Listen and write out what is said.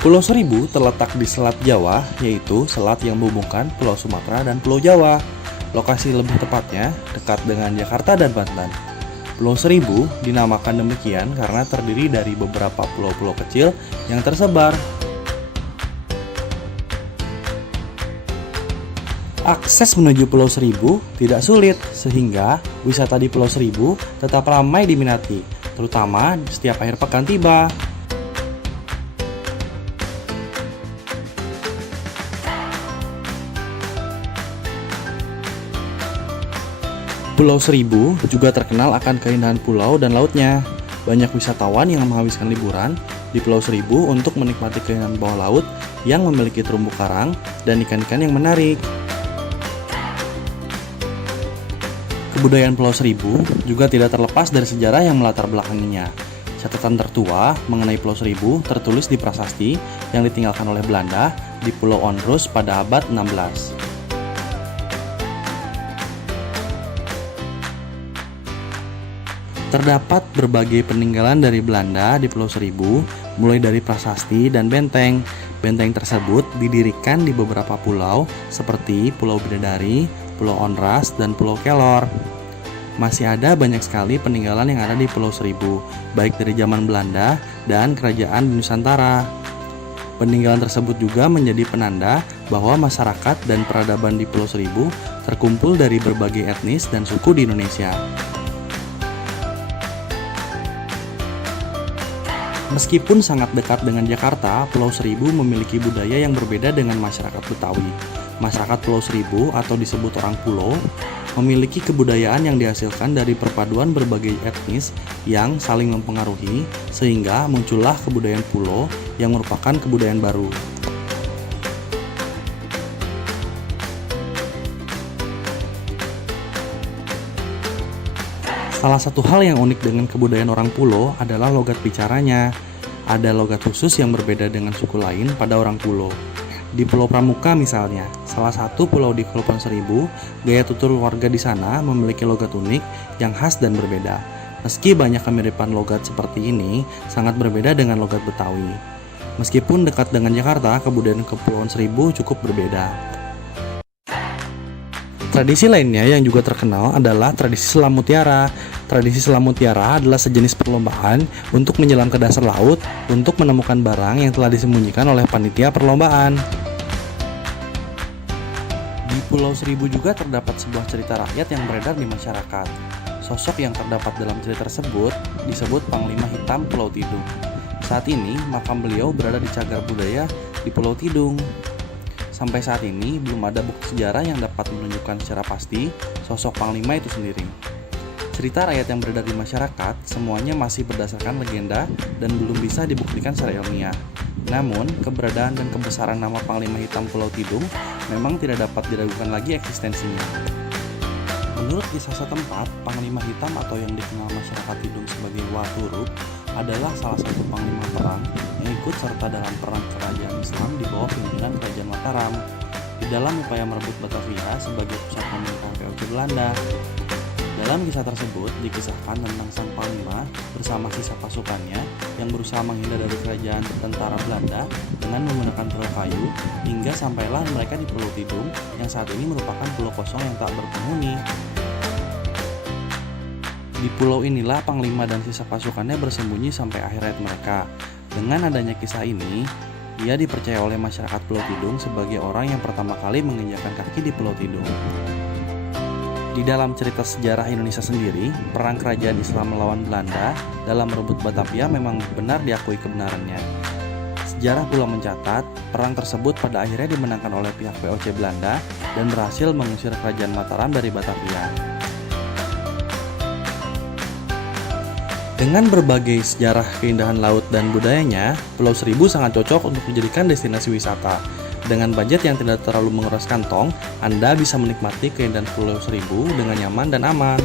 Pulau Seribu terletak di Selat Jawa, yaitu selat yang menghubungkan Pulau Sumatera dan Pulau Jawa. Lokasi lebih tepatnya dekat dengan Jakarta dan Banten. Pulau Seribu dinamakan demikian karena terdiri dari beberapa pulau-pulau kecil yang tersebar. Akses menuju Pulau Seribu tidak sulit, sehingga wisata di Pulau Seribu tetap ramai diminati, terutama setiap akhir pekan tiba. Pulau Seribu juga terkenal akan keindahan pulau dan lautnya. Banyak wisatawan yang menghabiskan liburan di Pulau Seribu untuk menikmati keindahan bawah laut yang memiliki terumbu karang dan ikan-ikan yang menarik. Kebudayaan Pulau Seribu juga tidak terlepas dari sejarah yang melatar belakanginya. Catatan tertua mengenai Pulau Seribu tertulis di prasasti yang ditinggalkan oleh Belanda di Pulau Onrus pada abad 16. Terdapat berbagai peninggalan dari Belanda di Pulau Seribu, mulai dari prasasti dan benteng. Benteng tersebut didirikan di beberapa pulau seperti Pulau Bidadari, Pulau Onras, dan Pulau Kelor. Masih ada banyak sekali peninggalan yang ada di Pulau Seribu, baik dari zaman Belanda dan kerajaan di Nusantara. Peninggalan tersebut juga menjadi penanda bahwa masyarakat dan peradaban di Pulau Seribu terkumpul dari berbagai etnis dan suku di Indonesia. Meskipun sangat dekat dengan Jakarta, Pulau Seribu memiliki budaya yang berbeda dengan masyarakat Betawi. Masyarakat Pulau Seribu atau disebut orang Pulau memiliki kebudayaan yang dihasilkan dari perpaduan berbagai etnis yang saling mempengaruhi, sehingga muncullah kebudayaan Pulau yang merupakan kebudayaan baru. Salah satu hal yang unik dengan kebudayaan orang Pulau adalah logat bicaranya. Ada logat khusus yang berbeda dengan suku lain pada orang Pulau. Di Pulau Pramuka misalnya, salah satu pulau di Kepulauan Seribu, gaya tutur warga di sana memiliki logat unik yang khas dan berbeda. Meski banyak kemiripan logat seperti ini, sangat berbeda dengan logat Betawi. Meskipun dekat dengan Jakarta, kebudayaan Kepulauan Seribu cukup berbeda. Tradisi lainnya yang juga terkenal adalah tradisi selam mutiara. Tradisi selam mutiara adalah sejenis perlombaan untuk menyelam ke dasar laut untuk menemukan barang yang telah disembunyikan oleh panitia perlombaan. Di Pulau Seribu juga terdapat sebuah cerita rakyat yang beredar di masyarakat. Sosok yang terdapat dalam cerita tersebut disebut Panglima Hitam Pulau Tidung. Saat ini makam beliau berada di Cagar Budaya di Pulau Tidung. Sampai saat ini belum ada bukti sejarah yang dapat menunjukkan secara pasti sosok Panglima itu sendiri. Cerita rakyat yang beredar di masyarakat semuanya masih berdasarkan legenda dan belum bisa dibuktikan secara ilmiah. Namun, keberadaan dan kebesaran nama Panglima Hitam Pulau Tidung memang tidak dapat diragukan lagi eksistensinya. Menurut kisah setempat, Panglima Hitam atau yang dikenal masyarakat Tidung sebagai Waturuk adalah salah satu panglima perang yang ikut serta dalam perang kerajaan Islam di bawah pimpinan Kerajaan Mataram di dalam upaya merebut Batavia sebagai pusat pemerintahan VOC Belanda. Dalam kisah tersebut dikisahkan tentang sang panglima bersama sisa pasukannya yang berusaha menghindar dari kerajaan tentara Belanda dengan menggunakan perahu kayu hingga sampailah mereka di Pulau Tidung yang saat ini merupakan pulau kosong yang tak berpenghuni. Di pulau inilah Panglima dan sisa pasukannya bersembunyi sampai akhir hayat mereka. Dengan adanya kisah ini, ia dipercaya oleh masyarakat Pulau Tidung sebagai orang yang pertama kali menginjakkan kaki di Pulau Tidung. Di dalam cerita sejarah Indonesia sendiri, perang kerajaan Islam melawan Belanda dalam merebut Batavia memang benar diakui kebenarannya. Sejarah pula mencatat, perang tersebut pada akhirnya dimenangkan oleh pihak VOC Belanda dan berhasil mengusir kerajaan Mataram dari Batavia. Dengan berbagai sejarah keindahan laut dan budayanya, Pulau Seribu sangat cocok untuk dijadikan destinasi wisata. Dengan budget yang tidak terlalu menguras kantong, Anda bisa menikmati keindahan Pulau Seribu dengan nyaman dan aman.